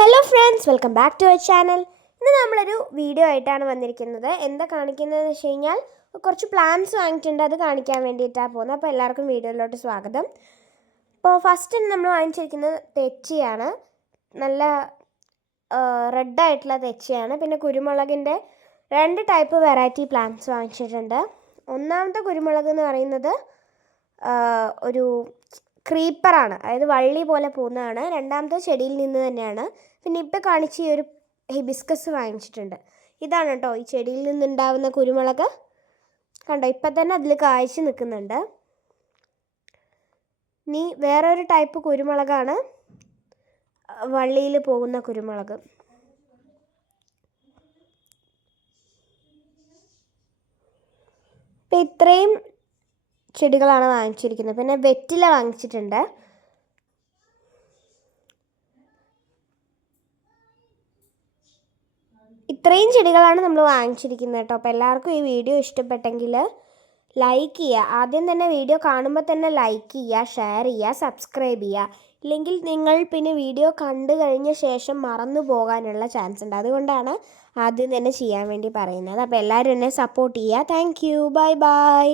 Hello friends, welcome back to our channel. ഇന്ന് നമ്മളൊരു video ആയിട്ടാണ് വന്നിരിക്കുന്നത്. എന്താ കാണിക്കുന്നതെന്ന് വെച്ച് കഴിഞ്ഞാൽ കുറച്ച് പ്ലാന്റ്സ് വാങ്ങിയിട്ടുണ്ട്, അത് കാണിക്കാൻ വേണ്ടിയിട്ടാണ് പോകുന്നത്. അപ്പോൾ എല്ലാവർക്കും വീഡിയോയിലോട്ട് സ്വാഗതം. ഇപ്പോൾ ഫസ്റ്റ് നമ്മൾ വാങ്ങിച്ചിരിക്കുന്നത് തെച്ചിയാണ്. നല്ല റെഡായിട്ടുള്ള തെച്ചിയാണ്. പിന്നെ കുരുമുളകിൻ്റെ 2 ടൈപ്പ് വെറൈറ്റി പ്ലാന്റ്സ് വാങ്ങിച്ചിട്ടുണ്ട്. ഒന്നാമത്തെ കുരുമുളക് എന്ന് പറയുന്നത് ഒരു ക്രീപ്പറാണ്, അതായത് വള്ളി പോലെ പോകുന്നതാണ്. രണ്ടാമത്തെ ചെടിയിൽ നിന്ന് തന്നെയാണ്. പിന്നെ ഇപ്പോൾ കാണിച്ച ഈ ഒരു ഹിബിസ്കസ് വാങ്ങിച്ചിട്ടുണ്ട്. ഇതാണ് കേട്ടോ ഈ ചെടിയിൽ നിന്നുണ്ടാവുന്ന കുരുമുളക്. കണ്ടോ, ഇപ്പം തന്നെ അതിൽ കായ്ച്ച് നിൽക്കുന്നുണ്ട്. ഇനി വേറൊരു ടൈപ്പ് കുരുമുളകാണ് വള്ളിയിൽ പോകുന്ന കുരുമുളക്. ഇപ്പം ഇത്രയും ചെടികളാണ് വാങ്ങിച്ചിരിക്കുന്നത്. പിന്നെ വെറ്റില വാങ്ങിച്ചിട്ടുണ്ട്. ഇത്രയും ചെടികളാണ് നമ്മൾ വാങ്ങിച്ചിരിക്കുന്നത് കേട്ടോ. അപ്പോൾ എല്ലാവർക്കും ഈ വീഡിയോ ഇഷ്ടപ്പെട്ടെങ്കിൽ ലൈക്ക് ചെയ്യുക. ആദ്യം തന്നെ വീഡിയോ കാണുമ്പോൾ തന്നെ ലൈക്ക് ചെയ്യുക, ഷെയർ ചെയ്യുക, സബ്സ്ക്രൈബ് ചെയ്യുക. ഇല്ലെങ്കിൽ നിങ്ങൾ പിന്നെ വീഡിയോ കണ്ടു കഴിഞ്ഞ ശേഷം മറന്നു പോകാനുള്ള ചാൻസ് ഉണ്ട്. അതുകൊണ്ടാണ് ആദ്യം തന്നെ ചെയ്യാൻ വേണ്ടി പറയുന്നത്. അപ്പോൾ എല്ലാവരും എന്നെ സപ്പോർട്ട് ചെയ്യുക. Thank you. Bye bye.